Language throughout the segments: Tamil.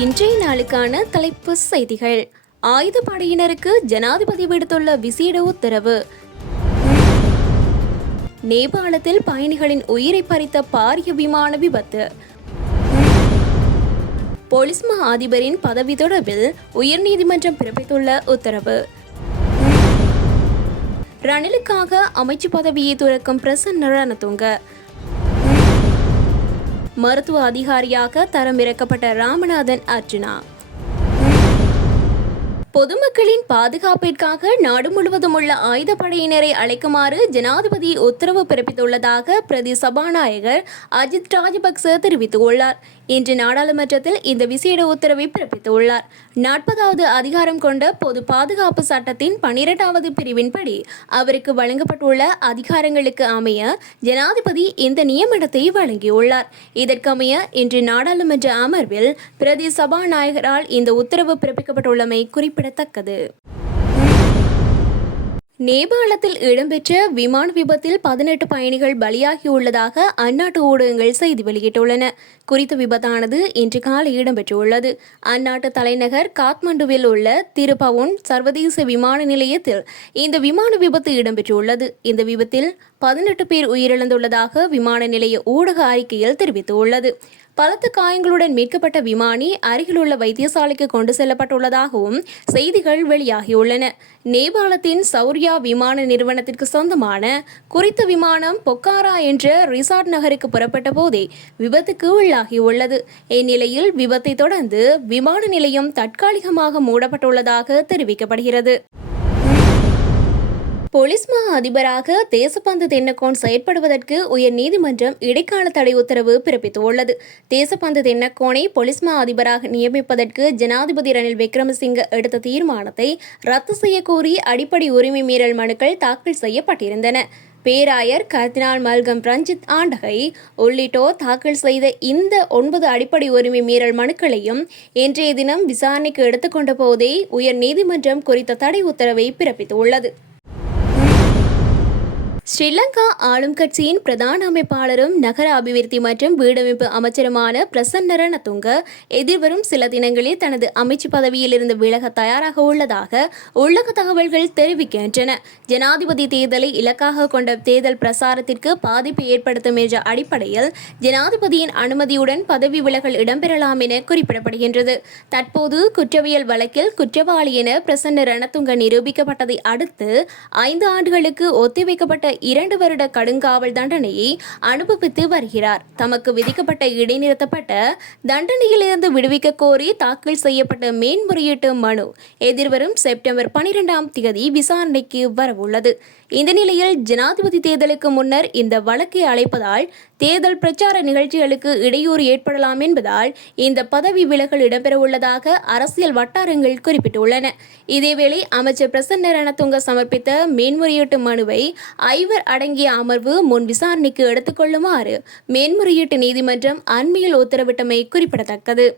இன்றைய நாளுக்கான தலைப்பு செய்திகள். ஆயுத படையினருக்கு ஜனாதிபதி விடுத்துள்ள விசேட உத்தரவு. நேபாளத்தில் பயணிகளின் உயிரை பறித்த பாரிய விமான விபத்து. போலீஸ் மா அதிபரின் பதவி தொடர்பில் உயர்நீதிமன்றம் பிறப்பித்துள்ள உத்தரவு. ரணிலுக்காக அமைச்சு பதவியை துறக்கும் பிரசன்ன ரணதுங்க மருத்துவ அதிகாரியாக தரம் இறக்கப்பட்ட ராமநாதன் அர்ஜுனா. பொதுமக்களின் பாதுகாப்பிற்காக நாடு முழுவதும் உள்ள ஆயுதப்படையினரை அழைக்குமாறு ஜனாதிபதி உத்தரவு பிறப்பித்துள்ளதாக பிரதி சபாநாயகர் அஜித் ராஜபக்ச தெரிவித்துள்ளார் இன்று நாடாளுமன்றத்தில் இந்த விசேட உத்தரவை பிறப்பித்துள்ளார். நாற்பதாவது அதிகாரம் கொண்ட பொது பாதுகாப்பு சட்டத்தின் பனிரெண்டாவது பிரிவின்படி அவருக்கு வழங்கப்பட்டுள்ள அதிகாரங்களுக்கு அமைய ஜனாதிபதி இந்த நியமனத்தை வழங்கியுள்ளார். இதற்கமைய இன்று நாடாளுமன்ற அமர்வில் பிரதி சபாநாயகரால் இந்த உத்தரவு பிறப்பிக்கப்பட்டுள்ளமை குறிப்பிடத்தக்கது. நேபாளத்தில் இடம்பெற்ற விமான விபத்தில் பதினெட்டு பயணிகள் பலியாகியுள்ளதாக அந்நாட்டு ஊடகங்கள் செய்தி வெளியிட்டுள்ளன. குறித்த விபத்தானது இன்று காலை இடம்பெற்றுள்ளது. அந்நாட்டு தலைநகர் காத்மண்டுவில் உள்ள திருபவுன் சர்வதேச விமான நிலையத்தில் இந்த விமான விபத்து இடம்பெற்றுள்ளது. இந்த விபத்தில் பதினெட்டு பேர் உயிரிழந்துள்ளதாக விமான நிலைய ஊடக அறிக்கையில் தெரிவித்துள்ளது. பலத்த காயங்களுடன் மீட்கப்பட்ட விமானி அருகிலுள்ள வைத்தியசாலைக்கு கொண்டு செல்லப்பட்டுள்ளதாகவும் செய்திகள் வெளியாகியுள்ளன. நேபாளத்தின் சௌரியா விமான நிறுவனத்திற்கு சொந்தமான குறித்த விமானம் பொக்காரா என்ற ரிசார்ட் நகருக்கு புறப்பட்ட போதே விபத்துக்கு உள்ளாகியுள்ளது. இந்நிலையில் விபத்தை தொடர்ந்து விமான நிலையம் தற்காலிகமாக மூடப்பட்டுள்ளதாக தெரிவிக்கப்படுகிறது. போலீஸ் மா அதிபராக தேசப்பந்து தென்னக்கோன் செயற்படுவதற்கு உயர்நீதிமன்றம் இடைக்கால தடை உத்தரவு பிறப்பித்துள்ளது. தேசப்பந்து தென்னக்கோனை போலீஸ் மா அதிபராக நியமிப்பதற்கு ஜனாதிபதி ரணில் விக்ரமசிங்க எடுத்த தீர்மானத்தை ரத்து செய்யக்கோரி அடிப்படை உரிமை மீறல் மனுக்கள் தாக்கல் செய்யப்பட்டிருந்தன. பேராயர் கர்தினால் மல்கம் ரஞ்சித் ஆண்டகை உள்ளிட்டோர் தாக்கல் செய்த இந்த ஒன்பது அடிப்படை உரிமை மீறல் மனுக்களையும் இன்றைய தினம் விசாரணைக்கு எடுத்துக்கொண்ட போதே உயர் நீதிமன்றம் குறித்த தடை உத்தரவை பிறப்பித்துள்ளது. ஸ்ரீலங்கா ஆளும் கட்சியின் பிரதான அமைப்பாளரும் நகர அபிவிருத்தி மற்றும் வீடமைப்பு அமைச்சருமான பிரசன்ன ரணதுங்க எதிர்வரும் சில தினங்களில் தனது அமைச்சு பதவியிலிருந்து விலக தயாராக உள்ளதாக உள்ளக தகவல்கள் தெரிவிக்கின்றன. ஜனாதிபதி தேர்தலை இலக்காக கொண்ட தேர்தல் பிரசாரத்திற்கு பாதிப்பு ஏற்படுத்தும் என்ற அடிப்படையில் ஜனாதிபதியின் அனுமதியுடன் பதவி விலகல் இடம்பெறலாம் என குறிப்பிடப்படுகின்றது. தற்போது குற்றவியல் வழக்கில் குற்றவாளி என பிரசன்ன ரணதுங்க நிரூபிக்கப்பட்டதை அடுத்து ஐந்து ஆண்டுகளுக்கு ஒத்திவைக்கப்பட்ட இரண்டு வருட கடுங்காவல் தண்டனையை அனுபவித்து வருகிறார். தமக்கு விதிக்கப்பட்ட இடைநிறுத்தப்பட்ட தண்டனையிலிருந்து விடுவிக்க கோரி தாக்கல் செய்யப்பட்ட மேன்முறையீட்டு மனு எதிர்வரும் செப்டம்பர் பனிரெண்டாம் தேதி விசாரணைக்கு வரவுள்ளது. இந்த நிலையில் ஜனாதிபதி தேர்தலுக்கு முன்னர் இந்த வழக்கை அழைப்பதால் தேர்தல் பிரச்சார நிகழ்ச்சிகளுக்கு இடையூறு ஏற்படலாம் என்பதால் இந்த பதவி விலகல் இடம்பெறவுள்ளதாக அரசியல் வட்டாரங்கள் குறிப்பிட்டுள்ளன. இதேவேளை அமைச்சர் பிரசன்ன ரணத்துங்க சமர்ப்பித்த மேன்முறையீட்டு மனுவை ஐவர் அடங்கிய அமர்வு முன் விசாரணைக்கு எடுத்துக்கொள்ளுமாறு மேன்முறையீட்டு நீதிமன்றம் அண்மையில் உத்தரவிட்டமை குறிப்பிடத்தக்கது.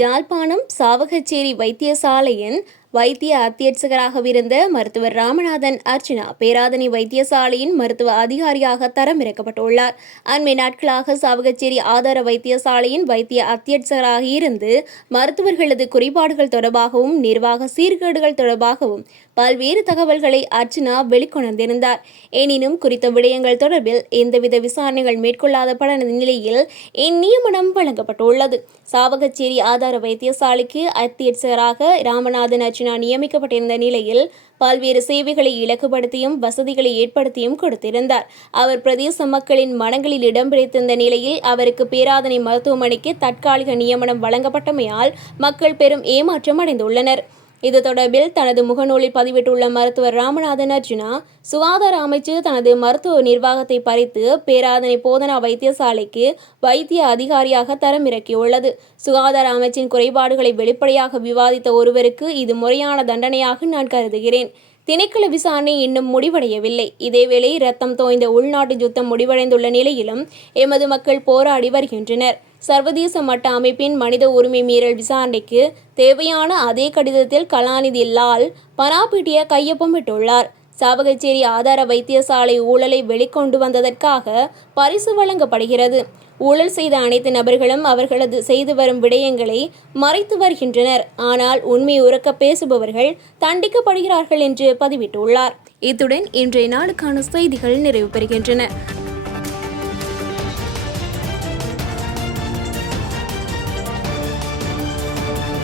ஜாழ்ப்பாணம் சாவகச்சேரி வைத்தியசாலையின் வைத்திய அத்தியட்சகராகவிருந்த மருத்துவர் ராமநாதன் அர்ச்சனா பேராதனை வைத்தியசாலையின் மருத்துவ அதிகாரியாக தரம் இறக்கப்பட்டுள்ளார் அண்மை நாட்களாக சாவகச்சேரி ஆதார வைத்தியசாலையின் வைத்திய அத்தியட்சகராக இருந்து மருத்துவர்களது குறைபாடுகள் தொடர்பாகவும் நிர்வாக சீர்கேடுகள் தொடர்பாகவும் பல்வேறு தகவல்களை அர்ச்சனா வெளிக்கொணர்ந்திருந்தார். எனினும் குறித்த விடயங்கள் தொடர்பில் எந்தவித விசாரணைகள் மேற்கொள்ளாத பல நிலையில் இந்நியமனம் வழங்கப்பட்டுள்ளது. சாவகச்சேரி ஆதார வைத்தியசாலைக்கு அத்தியட்சகராக ராமநாதன் அர்ச்சனா நியமிக்கப்பட்டிருந்த நிலையில் பல்வேறு சேவைகளை இலக்குப்படுத்தியும் வசதிகளை ஏற்படுத்தியும் கொடுத்திருந்தார். அவர் பிரதேச மக்களின் மனங்களில் இடம் பிடித்திருந்த நிலையில் அவருக்கு பேராதனை மருத்துவமனைக்கு தற்காலிக நியமனம் வழங்கப்பட்டமையால் மக்கள் பெரும் ஏமாற்றம் அடைந்துள்ளனர். இது தொடர்பில் தனது முகநூலில் பதிவிட்டுள்ள மருத்துவர் ராமநாதன் அர்ஜுனா சுகாதார அமைச்சு தனது மருத்துவ நிர்வாகத்தை பறித்து பேராதனை போதனா வைத்தியசாலைக்கு வைத்திய அதிகாரியாக தரம் இறக்கியுள்ளது சுகாதார அமைச்சின் குறைபாடுகளை வெளிப்படையாக விவாதித்த ஒருவருக்கு இது முறையான தண்டனையாக நான் கருதுகிறேன். திணைக்கள விசாரணை இன்னும் முடிவடையவில்லை. இதேவேளை ரத்தம் தோய்ந்த உள்நாட்டு யுத்தம் முடிவடைந்துள்ள நிலையிலும் எமது மக்கள் போராடி வருகின்றனர். சர்வதேச மட்ட அமைப்பின் மனித உரிமை மீறல் விசாரணைக்கு தேவையான அதே கடிதத்தில் கலாநிதி லால் பனாபிட்டிய கையொப்பமிட்டுள்ளார். சாவகச்சேரி ஆதார வைத்தியசாலை ஊழலை வெளிக்கொண்டு வந்ததற்காக பரிசு வழங்கப்படுகிறது. ஊழல் செய்த அனைத்து நபர்களும் அவர்களது செய்து வரும் விடயங்களை மறைத்து வருகின்றனர். ஆனால் உண்மை உறக்க பேசுபவர்கள் தண்டிக்கப்படுகிறார்கள் என்று பதிவிட்டுள்ளார். இத்துடன் இன்றைய நாளுக்கான செய்திகள் நிறைவு பெறுகின்றன.